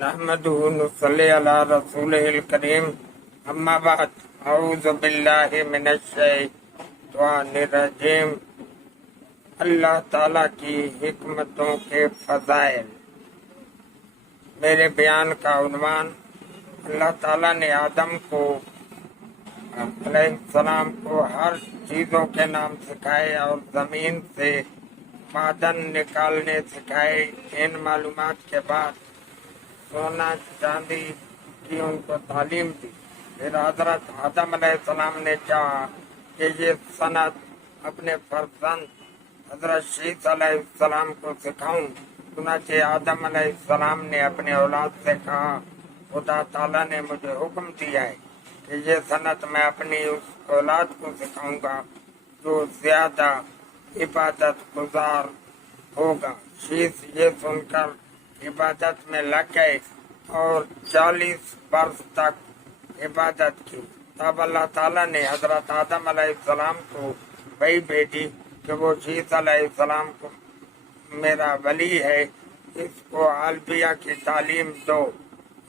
نحمده ونصلي على رسوله الكريم اما بعد اعوذ باللہ من الشیطان الرجیم۔ اللہ تعالیٰ کی حکمتوں کے فضائل۔ میرے بیان کا عنوان، اللہ تعالیٰ نے آدم کو علیہ السلام کو ہر چیزوں کے نام سکھائے اور زمین سے معدن نکالنے سکھائے۔ ان معلومات کے بعد سونا چاندی کی ان کو تعلیم دی۔ پھر حضرت آدم علیہ السلام نے چاہا کہ یہ صنعت اپنے فرزند حضرت شیث علیہ السلام کو سکھاؤں۔ چنانچہ آدم علیہ السلام نے اپنے اولاد سے کہا، خدا تعالیٰ نے مجھے حکم دیا ہے کہ یہ صنعت میں اپنی اس اولاد کو سکھاؤں گا جو زیادہ عبادت گزار ہوگا۔ شیث یہ سن کر عبادت میں لگ گئے اور 40 برس تک عبادت کی۔ تب اللہ تعالیٰ نے حضرت آدم علیہ السلام کو وحی بھیجی کہ وہ شیث علیہ السلام کو میرا ولی ہے، اس کو البیہ کی تعلیم دو۔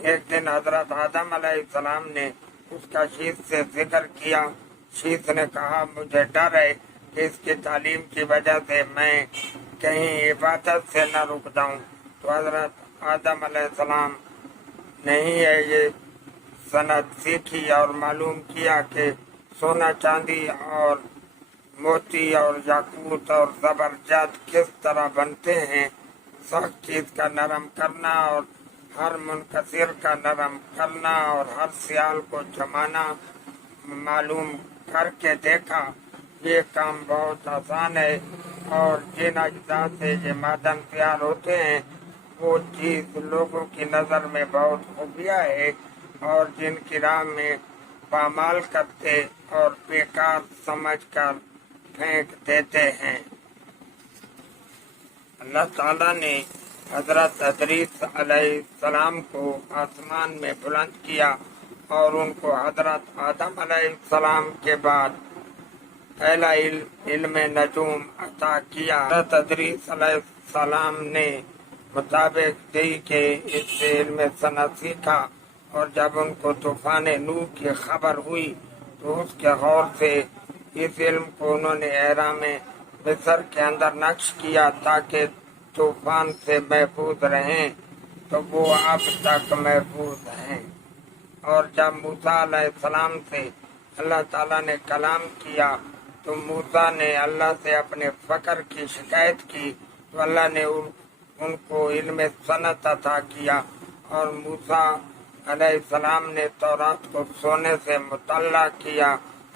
ایک دن حضرت آدم علیہ السلام نے اس کا شیث سے ذکر کیا۔ شیث نے کہا، مجھے ڈر ہے کہ اس کی تعلیم کی وجہ سے میں کہیں عبادت سے نہ رک جاؤں۔ تو حضرت آدم علیہ السلام نہیں ہے یہ صنعت سیکھی اور معلوم کیا کہ سونا چاندی اور موتی اور یاقوت اور زبرجد کس طرح بنتے ہیں۔ سخت چیز کا نرم کرنا اور ہر منکسر کا نرم کرنا اور ہر سیال کو جمانا معلوم کر کے دیکھا۔ یہ کام بہت آسان ہے اور جن اجزاء سے یہ معدن تیار ہوتے ہیں وہ چیز لوگوں کی نظر میں بہت خفیہ ہے اور جن کی راہ میں پامال کرتے اور بیکار سمجھ کر پھینک دیتے ہیں۔ اللہ تعالیٰ نے حضرت ادریس علیہ السلام کو آسمان میں بلند کیا اور ان کو حضرت آدم علیہ السلام کے بعد پہلا علم نجوم عطا کیا۔ حضرت ادریس علیہ السلام نے مطابق دی کہ اس سے علم صنعت سیکھا، اور جب ان کو طوفان نوح کی خبر ہوئی تو اس کے غور سے اس علم کو انہوں نے احرام مصر کے اندر نقش کیا تاکہ طوفان سے محفوظ رہیں، تو وہ اب تک محفوظ ہیں۔ اور جب موسیٰ علیہ السلام سے اللہ تعالیٰ نے کلام کیا تو موسیٰ نے اللہ سے اپنے فقر کی شکایت کی تو اللہ نے ان کو علم صنعت عطا کیا، اور موسیٰ علیہ السلام نے تورات کو سونے سے مطلع کیا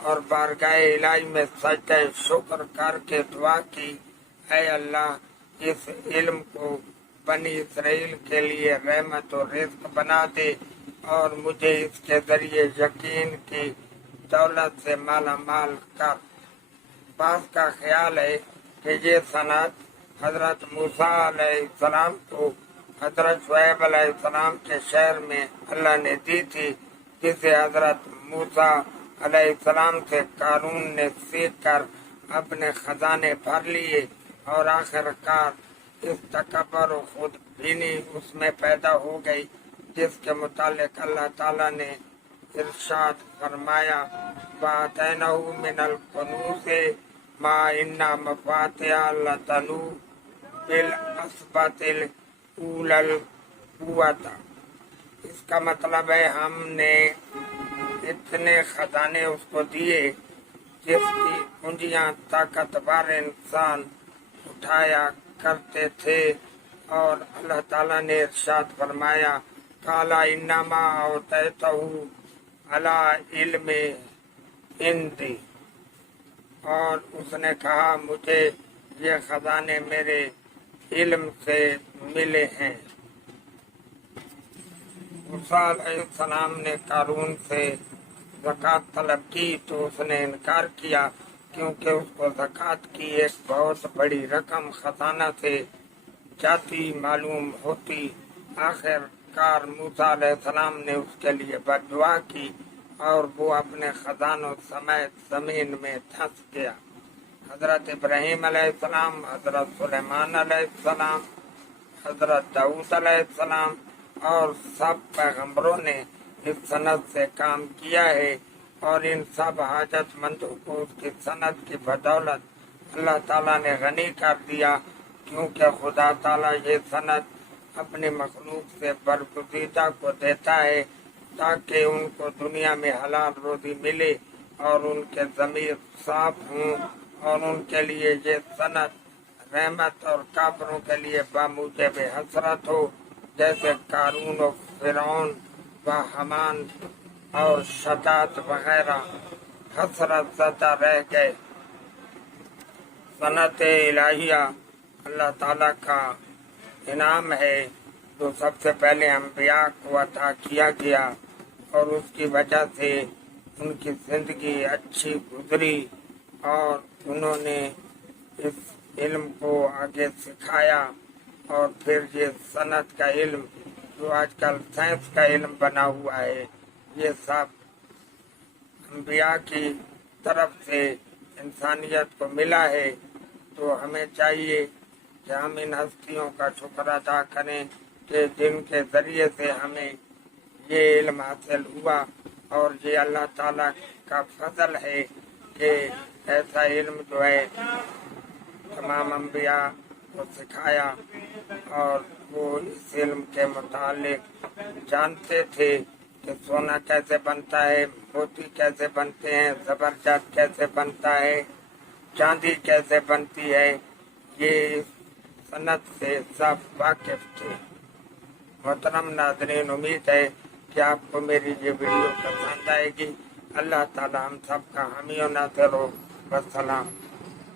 اور بارگاہ الہی میں سجدہ شکر کر کے دعا کی، اے اللہ اس علم کو بنی اسرائیل کے لیے رحمت و رزق بنا دے اور مجھے اس کے ذریعے یقین کی دولت سے مالا مال کر۔ بعض کا خیال ہے کہ یہ صنعت حضرت موسیٰ علیہ السلام کو حضرت شعیب علیہ السلام کے شہر میں اللہ نے دی تھی، جسے حضرت موسیٰ علیہ السلام سے قارون نے سیکھ کر اپنے خزانے بھر لیے، اور آخر کار اس تکبر و خود بینی اس میں پیدا ہو گئی، جس کے متعلق اللہ تعالیٰ نے ارشاد فرمایا، وَآتَيْنَاهُ مِنَ الْكُنُوزِ مَا إِنَّ مَفَاتِحَهَا لَتَنُوءُ بِالْعُصْبَةِ أُولِي الْقُوَّةِ۔ اس کا مطلب ہے ہم نے اتنے خزانے اس کو دیے جس کی کنجیاں طاقتور انسان اٹھایا کرتے تھے، اور اللہ تعالیٰ نے ارشاد فرمایا، قَالَ إِنَّمَا أُوتِيتُهُ عَلَىٰ عِلْمٍ عِندِي، اور اس نے کہا مجھے یہ خزانے میرے علم سے ملے ہیں۔ موسیٰ علیہ السلام نے قارون سے زکوٰۃ طلب کی تو اس نے انکار کیا، کیونکہ اس کو زکوٰۃ کی ایک بہت بڑی رقم خزانہ سے جاتی معلوم ہوتی۔ آخر کار موسیٰ علیہ السلام نے اس کے لیے بد دعا کی اور وہ اپنے خزانوں سمیت زمین میں دھنس گیا۔ حضرت ابراہیم علیہ السلام، حضرت سلیمان علیہ السلام، حضرت داؤد علیہ السلام اور سب پیغمبروں نے اس سند سے کام کیا ہے، اور ان سب حاجت مندوں کو اس کی سند کی بدولت اللہ تعالیٰ نے غنی کر دیا، کیونکہ خدا تعالیٰ یہ سند اپنی مخلوق سے برگزیدہ کو دیتا ہے تاکہ ان کو دنیا میں حلال روزی ملے اور ان کے ضمیر صاف ہوں، اور ان کے لیے یہ سند رحمت اور کافروں کے لیے باموجب حسرت ہو، جیسے قارون و فرعون و حمان اور شداد وغیرہ حسرت زدہ رہ گئے۔ سنت الہیہ اللہ تعالیٰ کا انعام ہے جو سب سے پہلے انبیاء کو عطا کیا گیا، اور اس کی وجہ سے ان کی زندگی اچھی گزری اور انہوں نے اس علم کو آگے سکھایا، اور پھر یہ صنعت کا علم جو آج کل سائنس کا علم بنا ہوا ہے، یہ سب انبیاء کی طرف سے انسانیت کو ملا ہے۔ تو ہمیں چاہیے کہ ہم ان ہستیوں کا شکر ادا کریں کہ جن کے ذریعے سے ہمیں یہ علم حاصل ہوا، اور یہ اللہ تعالیٰ کا فضل ہے کہ ایسا علم جو ہے تمام انبیاء کو سکھایا، اور وہ اس علم کے متعلق جانتے تھے کہ سونا کیسے بنتا ہے، موتی کیسے بنتے ہیں، زبرجد کیسے بنتا ہے، چاندی کیسے بنتی ہے، یہ صنعت سے سب واقف تھے۔ محترم ناظرین، امید ہے کہ آپ کو میری یہ ویڈیو پسند آئے گی۔ اللہ تعالی ہم سب کا حامی و ناصر ہو۔ والسلام۔